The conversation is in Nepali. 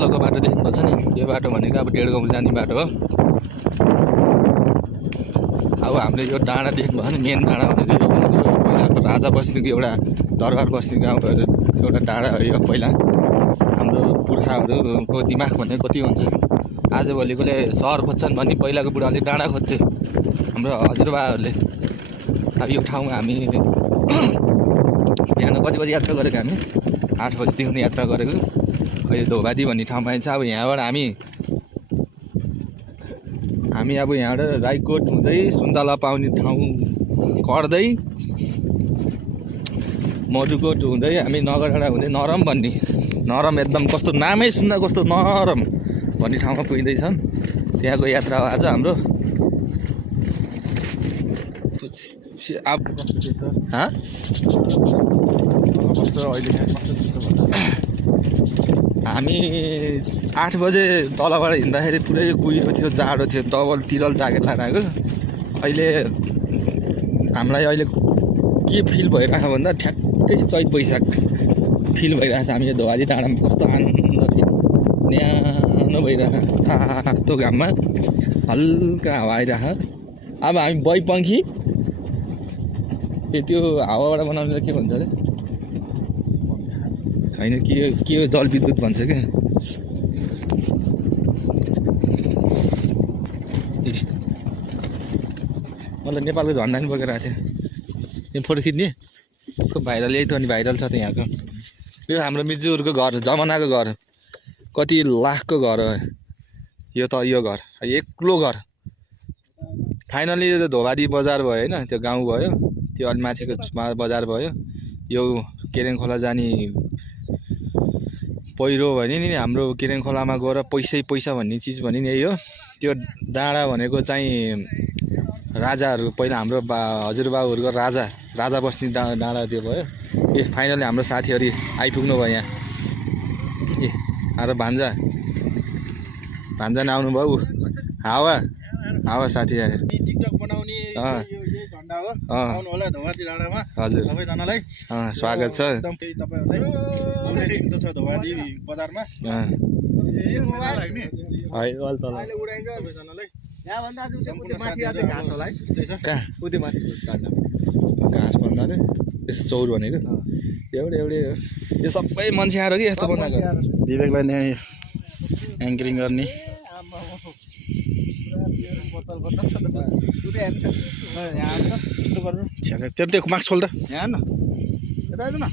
तलको बाटो देख्नुपर्छ नि, यो बाटो भनेको अब डेढगाउँ जाने बाटो हो। अब हामीले यो डाँडा देख्नुभयो भने मेन डाँडा भनेको यो भनेको पहिलाको राजा बस्नेको एउटा दरबार बस्ने गाउँहरू एउटा डाँडा हो यो। पहिला हाम्रो पुर्खाहरूको दिमाग भनेको कति हुन्छ, आजभोलिकोले सहर खोज्छन् भने पहिलाको बुढाले डाँडा खोज्थे हाम्रो हजुरबाहरूले। अब यो ठाउँमा हामी बिहान कति बजी यात्रा गरेको, हामी 8 बजीदेखि यात्रा गरेको। अहिले धोबादी भन्ने ठाउँमा आइन्छ। अब यहाँबाट हामी अब यहाँबाट राईकोट हुँदै सुन्तला पाउने ठाउँ कर्दै मधुकोट हुँदै हामी नगरडाँडा हुँदै नरम भन्ने, नरम एकदम कस्तो नामै सुन्दा कस्तो नरम भन्ने ठाउँमा पुगिँदैछन्। त्यहाँको यात्रा हो आज हाम्रो। हामी 8 बजे तलबाट हिँड्दाखेरि पुरै कुहिरो थियो, जाडो थियो, डबल तिरल ज्याकेट लाएर आएको। अहिले हामीलाई अहिले के फिल भइरहेको भन्दा ठ्याक्कै चैत वैशाख फिल भइरहेको छ। हामी यो धोबादी डाँडामा कस्तो आनन्द फिल, न्यानो भइरहेको तातो घाममा हल्का हावा आइरहेको। अब हामी बैपङ्खी त्यो हावाबाट बनाउनेलाई के भन्छ अरे, होइन के जलविद्युत भन्छ क्या। मतलब नेपालको झन्डा नि बोकेर आएको थियो। यो फोटो खिच्ने खुब भाइरल, यही त अनि भाइरल छ त यहाँको। यो हाम्रो मिजुरको घर, जमानाको घर, कति लाखको घर हो यो त। यो घर एक्लो घर। फाइनली यो धोबादी बजार भयो होइन, त्यो गाउँ भयो, त्यो अलि माथिको बजार भयो। यो केरेङ खोला जाने पहिरो भने नि हाम्रो केरेङ खोलामा गएर पैसा भन्ने चिज भने नि यही हो। त्यो डाँडा भनेको चाहिँ राजाहरू पहिला हाम्रो हजुरबाबुहरूको राजा बस्ने डाँडा त्यो भयो। फाइनली हाम्रो साथीहरू आइपुग्नु भयो यहाँ। भान्जा नै आउनु भयो। हावा साथी आयो। टिकटक बनाउने झन्डा हो, आउनु होला धोबादी डाँडामा। हजुर सबैजनालाई स्वागत छ। एकदम तपाईँहरूलाई छ धोबादी बजारमा। मोबाइल हैन अहिले तल उडाइन्छ सबैजनालाई। यहाँ भन्दा आज उतै माथि आज घाँस होला है, त्यस्तै छ कहाँ उतै माथि घाँस भन्दा नि यस्तो चौर भनेको एउटै यो सबै मान्छे आएर कि यस्तो बनाएको। विवेकलाई त्यहाँ एङ्करिङ गर्ने त्यो मास्क खोल त यहाँ न यता आइज न।